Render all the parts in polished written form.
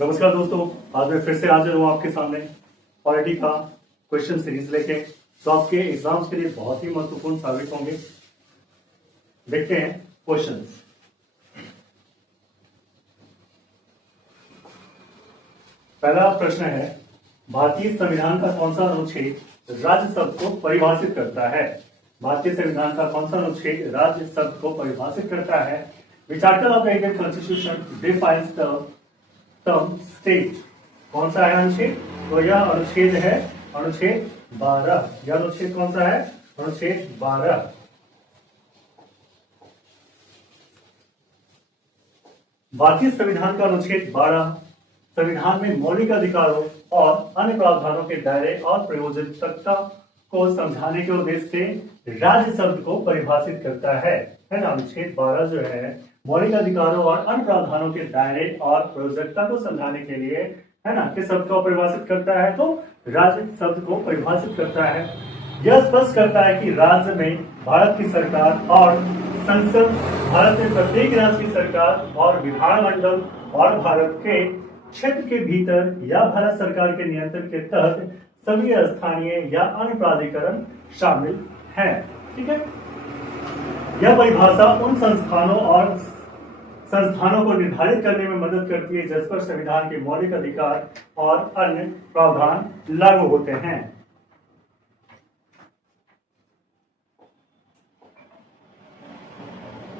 नमस्कार दोस्तों, आज मैं फिर से हाजिर हूँ आपके सामने पॉलिटी का क्वेश्चन सीरीज लेके। तो आपके एग्जाम्स के लिए बहुत ही महत्वपूर्ण साबित होंगे। देखते हैं क्वेश्चंस। पहला प्रश्न है, भारतीय संविधान का कौन सा अनुच्छेद राज्य शब्द को परिभाषित करता है? भारतीय संविधान का कौन सा अनुच्छेद राज्य शब्द को परिभाषित करता है? Which article of the Indian constitution defines the term state? कौन सा है अनुच्छेद? तो यह अनुच्छेद है अनुच्छेद 12। यह अनुच्छेद कौन सा है? अनुच्छेद 12। भारतीय संविधान का अनुच्छेद 12 संविधान में मौलिक अधिकारों और अन्य प्रावधानों के दायरे और प्रयोजकता को समझाने के उद्देश्य से राज्य शब्द को परिभाषित करता है ना। अनुच्छेद 12 जो है मौलिक अधिकारों और अन्य प्रावधानों के दायरे और प्रयोजकता को समझाने के लिए है ना किस शब्द को परिभाषित करता है? तो राज्य शब्द को परिभाषित करता है। यह स्पष्ट करता है कि राज्य में भारत की सरकार और संसद, भारत में प्रत्येक राज्य की सरकार और विधानमंडल और भारत के क्षेत्र के भीतर या भारत सरकार के नियंत्रण के तहत सभी स्थानीय या अन्य प्राधिकरण शामिल हैं। ठीक है। यह परिभाषा उन संस्थानों को निर्धारित करने में मदद करती है जिस पर संविधान के मौलिक अधिकार और अन्य प्रावधान लागू होते हैं।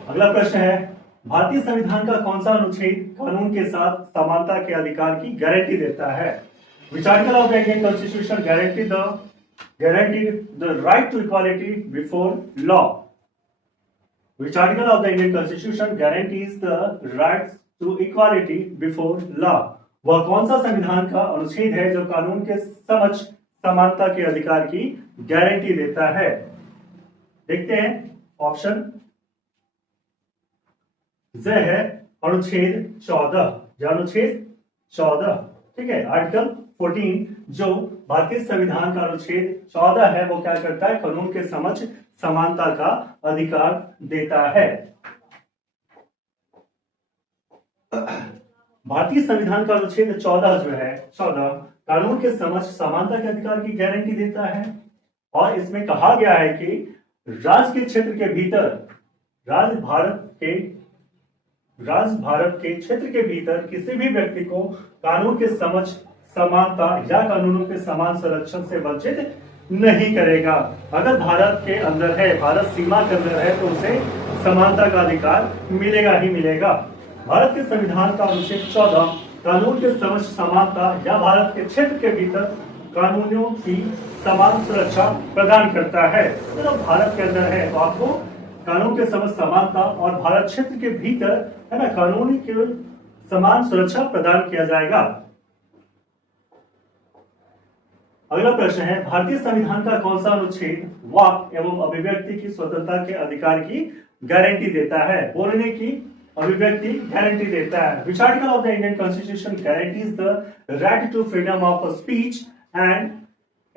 अगला प्रश्न है, भारतीय संविधान का कौन सा अनुच्छेद कानून के साथ समानता के अधिकार की गारंटी देता है? Which article of the Indian Constitution guaranteed the right to equality before law? Which article of the Indian Constitution guarantees the right to equality before law? वह कौन सा संविधान का अनुच्छेद है जो कानून के समक्ष समानता के अधिकार की गारंटी देता है? देखते हैं ऑप्शन। यह है अनुच्छेद 14। जो अनुच्छेद 14, ठीक है, आर्टिकल 14 जो भारतीय संविधान का अनुच्छेद 14 है वो क्या करता है? कानून के समक्ष समानता का अधिकार देता है। भारतीय संविधान का अनुच्छेद 14 जो है 14 कानून के समक्ष समानता के अधिकार की गारंटी देता है और इसमें कहा गया है कि राज्य के क्षेत्र के भीतर राज्य भारत के क्षेत्र के भीतर किसी भी व्यक्ति को कानून के समक्ष समानता या कानूनों के समान संरक्षण से वंचित नहीं करेगा। अगर भारत के अंदर है, भारत सीमा के अंदर है तो उसे समानता का अधिकार मिलेगा ही मिलेगा। भारत के संविधान का अनुच्छेद 14 कानून के समक्ष समानता या भारत के क्षेत्र के भीतर कानूनों की समान सुरक्षा प्रदान करता है। तो भारत के अंदर है तो आपको कानून के समक्ष समानता और भारत क्षेत्र के भीतर है ना कानूनी के समान सुरक्षा प्रदान किया जाएगा। अगला प्रश्न है, भारतीय संविधान का कौन सा अनुच्छेद वाक एवं अभिव्यक्ति की स्वतंत्रता के अधिकार की गारंटी देता है? बोलने की अभिव्यक्ति गारंटी देता है। Which article of the Indian Constitution guarantees the right to freedom of speech and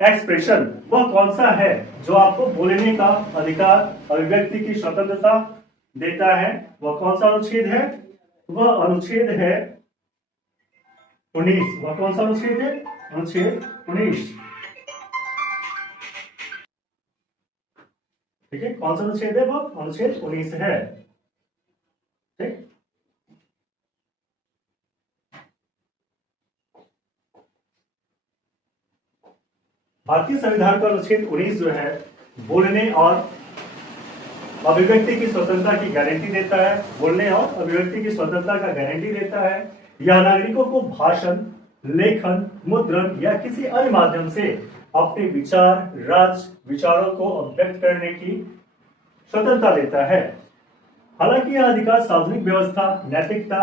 expression? वह कौन सा है जो आपको बोलने का अधिकार, अभिव्यक्ति की स्वतंत्रता देता है? वह कौन सा अनुच्छेद है? वह अनुच्छेद है 19। वह कौन सा अनुच्छेद है? अनुच्छेद 19। ठीक है, कौन सा अनुच्छेद है? वह अनुच्छेद 19 है। ठीक, भारतीय संविधान का अनुच्छेद 19 जो है बोलने और अभिव्यक्ति की स्वतंत्रता की गारंटी देता है। बोलने और अभिव्यक्ति की स्वतंत्रता का गारंटी देता है। यह नागरिकों को भाषण, लेखन, मुद्रण या किसी अन्य माध्यम से अपने विचारों को अभिव्यक्त करने की स्वतंत्रता देता है। हालांकि यह अधिकार सार्वजनिक व्यवस्था, नैतिकता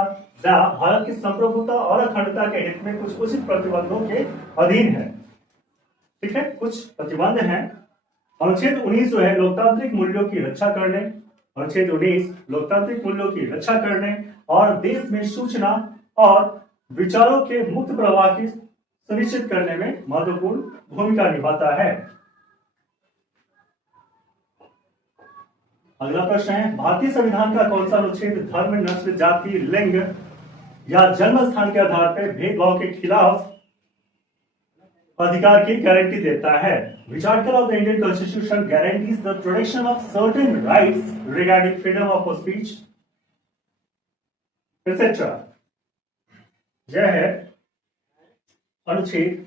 या भारत की संप्रभुता और अखंडता के हित में कुछ उचित प्रतिबंधों के अधीन है। ठीक है, कुछ प्रतिबंध हैं। अनुच्छेद 19 जो है लोकतांत्रिक मूल्यों की रक्षा करने, अनुच्छेद 19 लोकतांत्रिक मूल्यों की रक्षा करने और देश में सूचना और विचारों के मुक्त प्रवाह की सुनिश्चित करने में महत्वपूर्ण भूमिका निभाता है। अगला प्रश्न है, भारतीय संविधान का कौन सा अनुच्छेद धर्म, नस्ल, जाति, लिंग या जन्म स्थान के आधार पर भेदभाव के खिलाफ अधिकार की गारंटी देता है। Which article of the Indian Constitution guarantees the protection of certain rights regarding freedom of speech, etc. यह है अनुच्छेद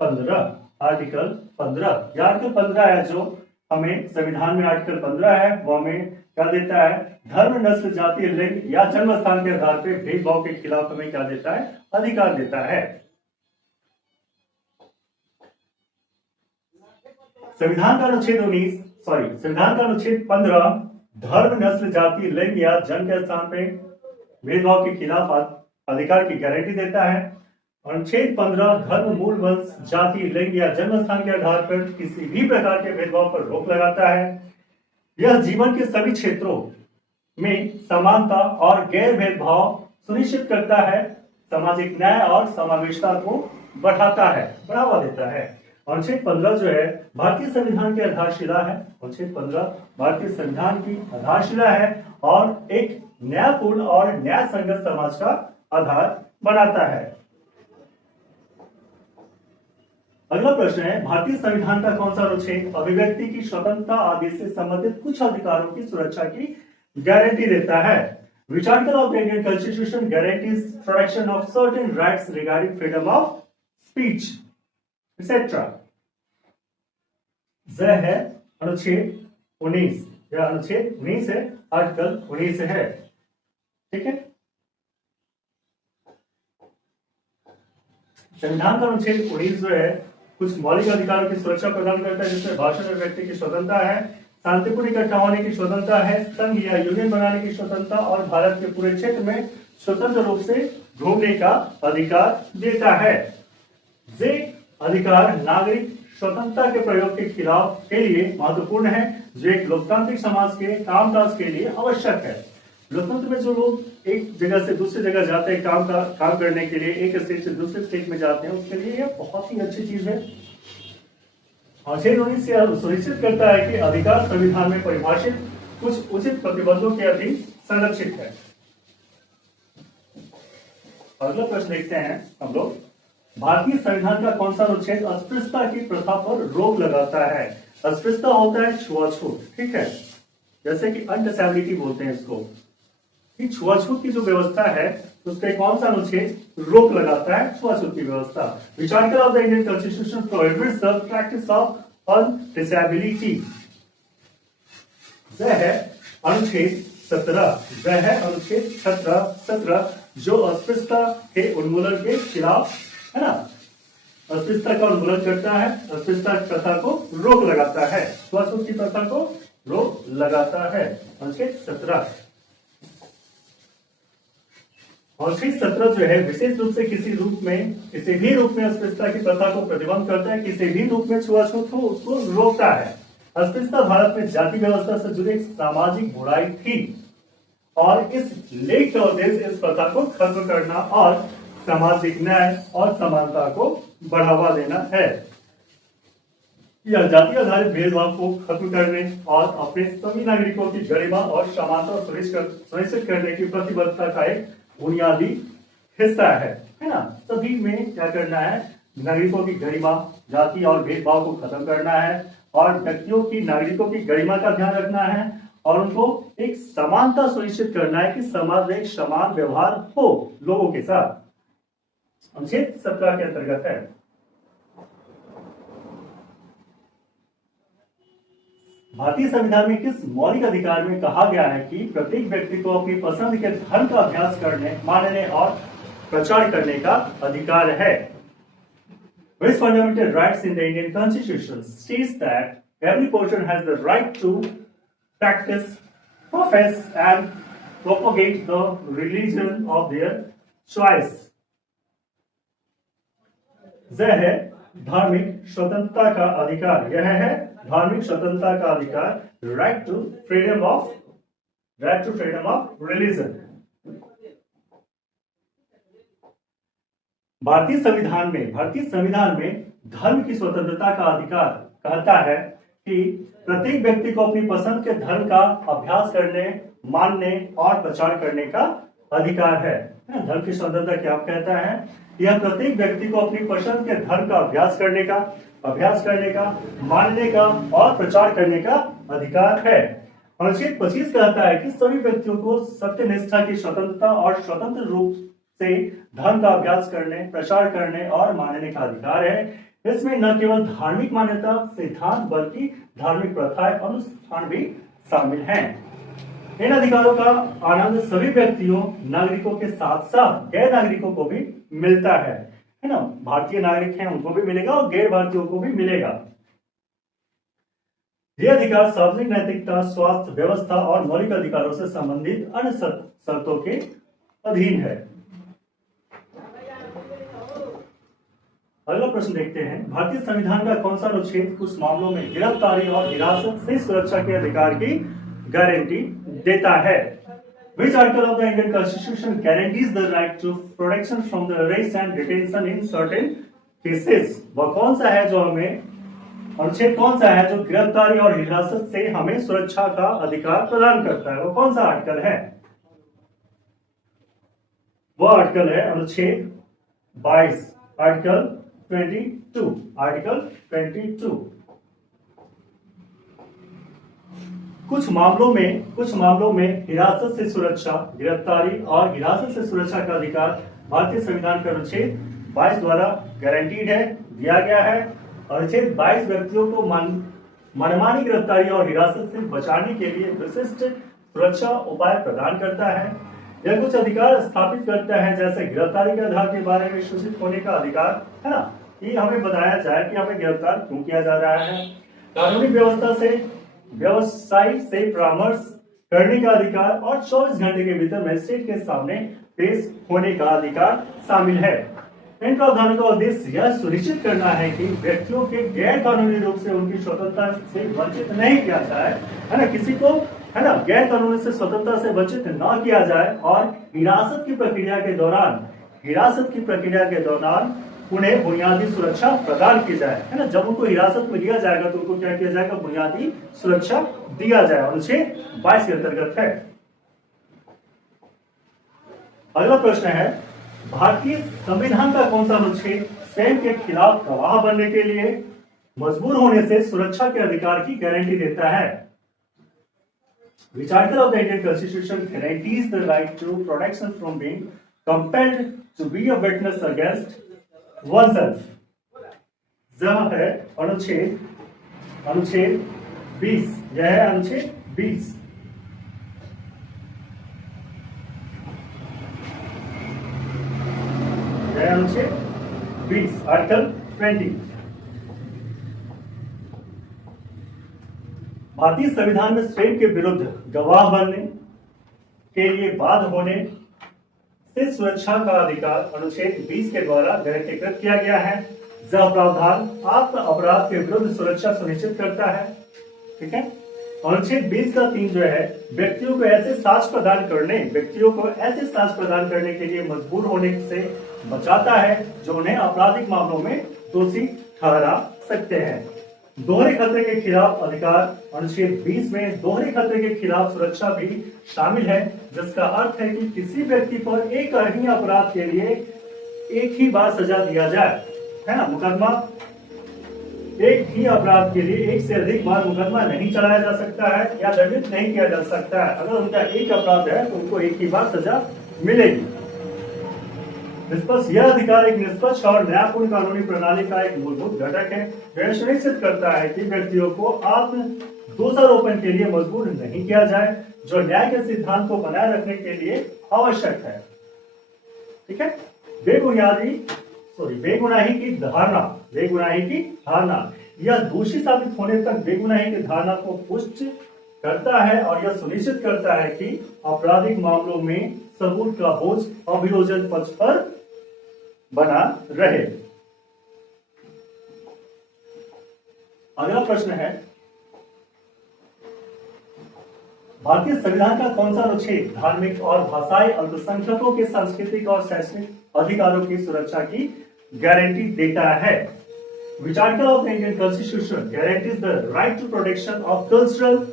15, आर्टिकल 15। यह आर्टिकल 15 है जो हमें संविधान में आर्टिकल 15 है, वो हमें क्या देता है, धर्म, नस्ल, जाति, लिंग या जन्म स्थान के आधार पर भेदभाव के खिलाफ हमें क्या देता है, अधिकार देता है। संविधान का अनुच्छेद 15 धर्म, नस्ल, जाति, लिंग या जन्म के स्थान पे भेदभाव के खिलाफ अधिकार की गारंटी देता है। अनुच्छेद 15 धर्म, मूल वंश, जाति, लिंग या जन्म स्थान के आधार पर किसी भी प्रकार के भेदभाव पर रोक लगाता है। यह जीवन के सभी क्षेत्रों में समानता और गैर भेदभाव सुनिश्चित करता है, सामाजिक न्याय और समावेशिता को बढ़ावा देता है। अनुच्छेद 15 जो है भारतीय संविधान की आधारशिला है। अनुच्छेद 15 भारतीय संविधान की आधारशिला है और एक न्यायपूर्ण और न्याय संगत समाज का आधार बनाता है। अगला प्रश्न है, भारतीय संविधान का कौन सा अनुच्छेद अभिव्यक्ति की स्वतंत्रता आदि से संबंधित कुछ अधिकारों की सुरक्षा की गारंटी देता है? Which article of the Indian Constitution guarantees protection of certain rights regarding freedom of speech, etc. यह है अनुच्छेद 19। यह अनुच्छेद 19 है, आर्टिकल 19 है। ठीक है, संविधान का अनुच्छेद 19 जो है कुछ मौलिक अधिकारों की सुरक्षा प्रदान करता है, जिसमें भाषण और व्यक्ति की स्वतंत्रता है, शांतिपूर्ण इकट्ठा होने की स्वतंत्रता है, संघ या यूनियन बनाने की स्वतंत्रता और भारत के पूरे क्षेत्र में स्वतंत्र रूप से घूमने का अधिकार देता है। ये अधिकार नागरिक स्वतंत्रता के प्रयोग के खिलाफ के लिए महत्वपूर्ण है, जो एक लोकतांत्रिक समाज के कामकाज के लिए आवश्यक है। लोकतंत्र में जो लोग एक जगह से दूसरी जगह जाते हैं काम करने के लिए, एक स्टेट से दूसरे स्टेट में जाते हैं, उसके लिए यह बहुत ही अच्छी चीज है। अनुच्छेद 19 से सुनिश्चित करता है कि अधिकार संविधान में परिभाषित कुछ उचित प्रतिबंधों के अधीन संरक्षित है। अगला प्रश्न देखते हैं हम लोग, भारतीय संविधान का कौन सा अनुच्छेद अस्पृश्यता की प्रथा पर रोक लगाता है? अस्पृश्यता होता है छुआछूत, ठीक है, जैसे कि अनडिसेबिलिटी बोलते हैं इसको। छुआछूत की जो व्यवस्था है उसपे कौन सा अनुच्छेद रोक लगाता है? छुआछूत की व्यवस्था। Which article of the Indian Constitution prohibits the practice of undisability? यह है अनुच्छेद 17। यह है अनुच्छेद 17 जो अस्पृश्यता के उन्मूलन के खिलाफ है ना, अस्पृश्यता का उन्मूलन करता है, अस्पृश्यता की प्रथा को रोक लगाता है, छुआछूत की प्रथा को रोक लगाता है। अनुच्छेद 17 जो है विशेष रूप से किसी भी रूप में अस्पृश्यता की प्रथा को प्रतिबंध करता है, किसी भी रूप में छुआछूत हो उसको रोकता है। अस्पृश्यता भारत में जाति व्यवस्था से जुड़ी एक सामाजिक बुराई थी और इस लेख का उद्देश्य इस प्रथा को खत्म करना और सामाजिक न्याय और समानता को बढ़ावा देना है। यह जाति आधारित भेदभाव को खत्म करने और अपने सभी नागरिकों की गरिमा और समानता सुनिश्चित करने की प्रतिबद्धता का एक बुनियादी हिस्सा है ना। सभी में क्या करना है, नागरिकों की गरिमा, जाति और भेदभाव को खत्म करना है और व्यक्तियों की, नागरिकों की गरिमा का ध्यान रखना है और उनको एक समानता सुनिश्चित करना है कि समाज में एक समान व्यवहार हो लोगों के साथ। अनुच्छेद 17 के अंतर्गत है। भारतीय संविधान में किस मौलिक अधिकार में कहा गया है कि प्रत्येक व्यक्ति को अपनी पसंद के धर्म का अभ्यास करने, मानने और प्रचार करने का अधिकार है? Which fundamental rights in the Indian Constitution states that every person has the right to practice, profess and propagate the religion of their choice? यह है धार्मिक स्वतंत्रता का अधिकार। यह है धार्मिक स्वतंत्रता का अधिकार, right to freedom of religion. भारतीय संविधान में धर्म की स्वतंत्रता का अधिकार कहता है कि प्रत्येक व्यक्ति को अपनी पसंद के धर्म का अभ्यास करने, मानने और प्रचार करने का अधिकार है ना। धर्म की स्वतंत्रता क्या कहता है? यह प्रत्येक व्यक्ति को अपनी पसंद के धर्म का अभ्यास करने का, मानने का और प्रचार करने का अधिकार है। अनुच्छेद 25 कहता है कि सभी व्यक्तियों को सत्यनिष्ठा की स्वतंत्रता और स्वतंत्र रूप से धर्म का अभ्यास करने, प्रचार करने और मानने का अधिकार है। इसमें न केवल धार्मिक मान्यता, सिद्धांत, बल्कि धार्मिक प्रथाएं, अनुष्ठान भी शामिल हैं। इन अधिकारों का आनंद सभी व्यक्तियों, नागरिकों के साथ साथ गैर नागरिकों को भी मिलता है ना। भारतीय नागरिक हैं उनको भी मिलेगा और गैर भारतीयों को भी मिलेगा। ये अधिकार सार्वजनिक नैतिकता, स्वास्थ्य व्यवस्था और मौलिक अधिकारों से संबंधित अन्य शर्तों के अधीन है। अगला प्रश्न देखते हैं, भारतीय संविधान का कौन सा अनुच्छेद कुछ मामलों में गिरफ्तारी और हिरासत से सुरक्षा के अधिकार की गारंटी देता है? Which article of the Indian Constitution guarantees the right to protection from the arrest and detention in certain cases? वह कौन सा है जो हमें, अनुच्छेद कौन सा है जो गिरफ्तारी और हिरासत से हमें सुरक्षा का अधिकार प्रदान करता है? वो कौन सा आर्टिकल है? वो आर्टिकल है अनुच्छेद 22, आर्टिकल 22। कुछ मामलों में हिरासत से सुरक्षा, गिरफ्तारी और हिरासत से सुरक्षा का अधिकार भारतीय संविधान के अनुच्छेद 22 द्वारा गारंटीड है, दिया गया है। अनुच्छेद 22 व्यक्तियों को मनमानी गिरफ्तारी और हिरासत से बचाने के लिए विशिष्ट सुरक्षा उपाय प्रदान करता है। यह कुछ अधिकार स्थापित करता है, जैसे गिरफ्तारी के आधार के बारे में सूचित होने का अधिकार, है ना, कि हमें बताया जाए कि हमें गिरफ्तार क्यों किया जा रहा है। कानूनी व्यवसायी से परामर्श करने का अधिकार और 24 घंटे के भीतर मजिस्ट्रेट के सामने पेश होने का अधिकार शामिल है। इन प्रावधानों का उद्देश्य यह सुनिश्चित करना है कि व्यक्तियों के गैर कानूनी रूप से उनकी स्वतंत्रता से वंचित नहीं किया जाए, है ना, किसी को, है ना, गैर कानूनी से स्वतंत्रता से वंचित न किया जाए और हिरासत की प्रक्रिया के दौरान उन्हें बुनियादी सुरक्षा प्रदान की जाए, है ना। जब उनको हिरासत में लिया जाएगा तो उनको क्या किया जाएगा? बुनियादी सुरक्षा दिया जाए। अनुच्छेद 22 के अंतर्गत है। अगला प्रश्न है, भारतीय संविधान का कौन सा अनुच्छेद स्वयं के खिलाफ गवाह बनने के लिए मजबूर होने से सुरक्षा के अधिकार की गारंटी देता है? Which article of the Indian Constitution guarantees the right to protection from being compelled to be a witness against oneself? यह है अनुच्छेद 20। यह है अनुच्छेद 20। यह अनुच्छेद 20, आर्टिकल 20। भारतीय संविधान में स्वयं के विरुद्ध गवाह बनने के लिए बाध्य होने से सुरक्षा का अधिकार अनुच्छेद 20 के द्वारा गारंटीकृत किया गया है। यह प्रावधान आत्म अपराध के विरुद्ध सुरक्षा सुनिश्चित करता है। ठीक है। अनुच्छेद 20 का 3 जो है, व्यक्तियों को ऐसे साक्ष्य प्रदान करने के लिए मजबूर होने से बचाता है जो उन्हें आपराधिक मामलों में दोषी ठहरा सकते हैं। दोहरे खतरे के खिलाफ अधिकार अनुच्छेद 20 में दोहरे खतरे के खिलाफ सुरक्षा भी शामिल है, जिसका अर्थ है कि किसी व्यक्ति पर एक ही अपराध के लिए एक ही बार सजा दिया जाए, है ना। मुकदमा, एक ही अपराध के लिए एक से अधिक बार मुकदमा नहीं चलाया जा सकता है या दंडित नहीं किया जा सकता है। अगर उनका एक अपराध है तो उनको एक ही बार सजा मिलेगी। यह अधिकार एक निष्पक्ष और न्यायपूर्ण कानूनी प्रणाली का एक मूलभूत घटक है। यह सुनिश्चित करता है कि व्यक्तियों को आत्म दोषारोपण के लिए मजबूर नहीं किया जाए, जो न्याय के सिद्धांत को बनाए रखने के लिए आवश्यक है। ठीक है। बेगुनाही की धारणा यह दोषी साबित होने तक बेगुनाही की धारणा को पुष्ट करता है और यह सुनिश्चित करता है कि आपराधिक मामलों में सबूत का बोझ अभियोजन पक्ष पर बना रहे। अगला प्रश्न है, भारतीय संविधान का कौन सा अनुच्छेद धार्मिक और भाषाई अल्पसंख्यकों के सांस्कृतिक और शैक्षणिक अधिकारों की सुरक्षा की गारंटी देता है? Which article of the Indian Constitution guarantees the right to protection of cultural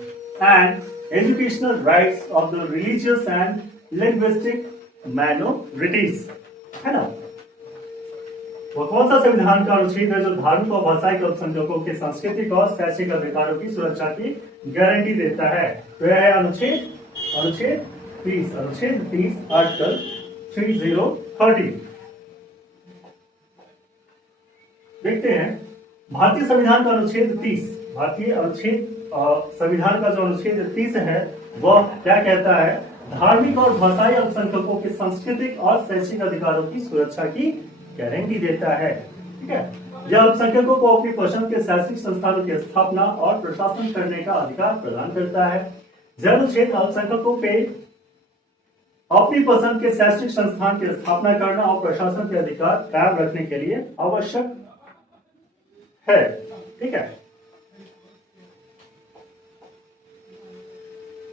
and educational rights of the religious and linguistic minorities, है ना। वो कौन सा संविधान का अनुच्छेद है जो धार्मिक और भाषाई अल्पसंख्यकों के सांस्कृतिक और शैक्षिक अधिकारों की सुरक्षा की गारंटी देता है? तो यह है अनुच्छेद अनुच्छेद 30 आर्टिकल 3030। देखते हैं भारतीय संविधान का अनुच्छेद 30, भारतीय संविधान का जो अनुच्छेद 30 है वह क्या कहता है? धार्मिक और भाषाई अल्पसंख्यकों के सांस्कृतिक और शैक्षिक अधिकारों की सुरक्षा की गारंटी देता है। ठीक है, यह अल्पसंख्यकों को अपनी पसंद के शैक्षिक संस्थानों की स्थापना और प्रशासन करने का अधिकार प्रदान करता है। यह अनुच्छेद अल्पसंख्यकों पे अपनी पसंद के शैक्षिक संस्थान की स्थापना करना और प्रशासन के अधिकार कायम रखने के लिए आवश्यक है। ठीक है,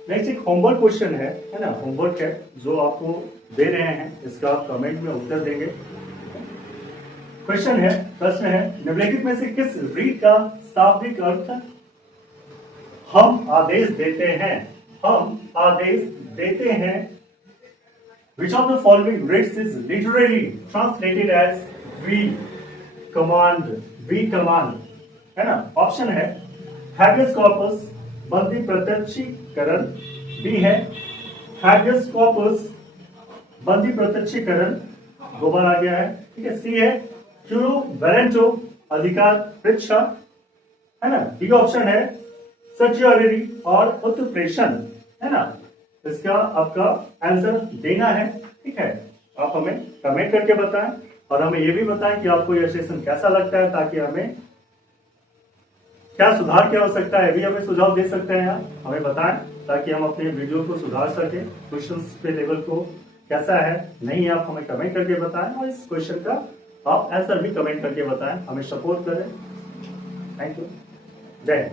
नेक्स्ट एक होमवर्क क्वेश्चन है ना, होमवर्क है जो आपको दे रहे हैं, इसका आप कमेंट में उत्तर देंगे। क्वेश्चन है, प्रश्न है, निम्नलिखित में से किस रीड का शाब्दिक अर्थ हम आदेश देते हैं? हम आदेश देते हैं। Which of the following reads is literally translated as we command, we command, है ना। ऑप्शन है habeas corpus बंदी प्रत्यक्षीकरण, बी है habeas corpus बंदी प्रत्यक्षीकरण, दो बार आ गया है। ठीक है, सी है क्यूरो वेरेंटो अधिकार परीक्षा, है ना। डी ऑप्शन है सर्चियरी और उत्प्रेषण, है ना। इसका आपका आंसर देना है। ठीक है, आप हमें कमेंट करके बताएं और हमें यह भी बताएं कि आपको यह सेशन कैसा लगता है, ताकि हमें क्या सुधार की आवश्यकता है भी हमें सुझाव दे सकते हैं आप हमें बताएं, ताकि हम अपने वीडियो को सुधार सके। क्वेश्चंस पे लेवल को कैसा है नहीं है आप हमें कमेंट करके बताएं, और इस क्वेश्चन का आप आंसर भी कमेंट करके बताएं, हमें सपोर्ट करें। थैंक यू, जय हिंद।